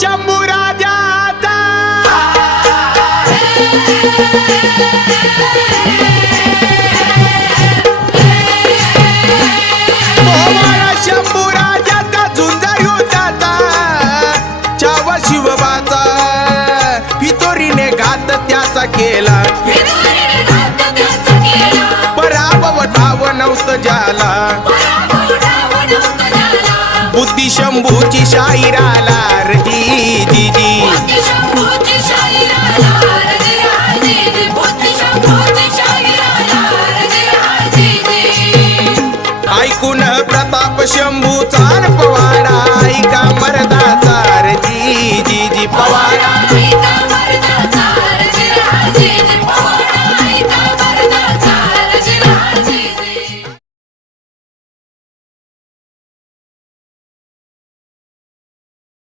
शंभू राजाचा भोवाळा शंभू राजाचा झुंजार युद्धाचा चावा शिवबाचा फितोरीने घात त्याचा केला पराभव ठाव नव्हतं ज्याला बुद्धी शंभूची शाहीर आला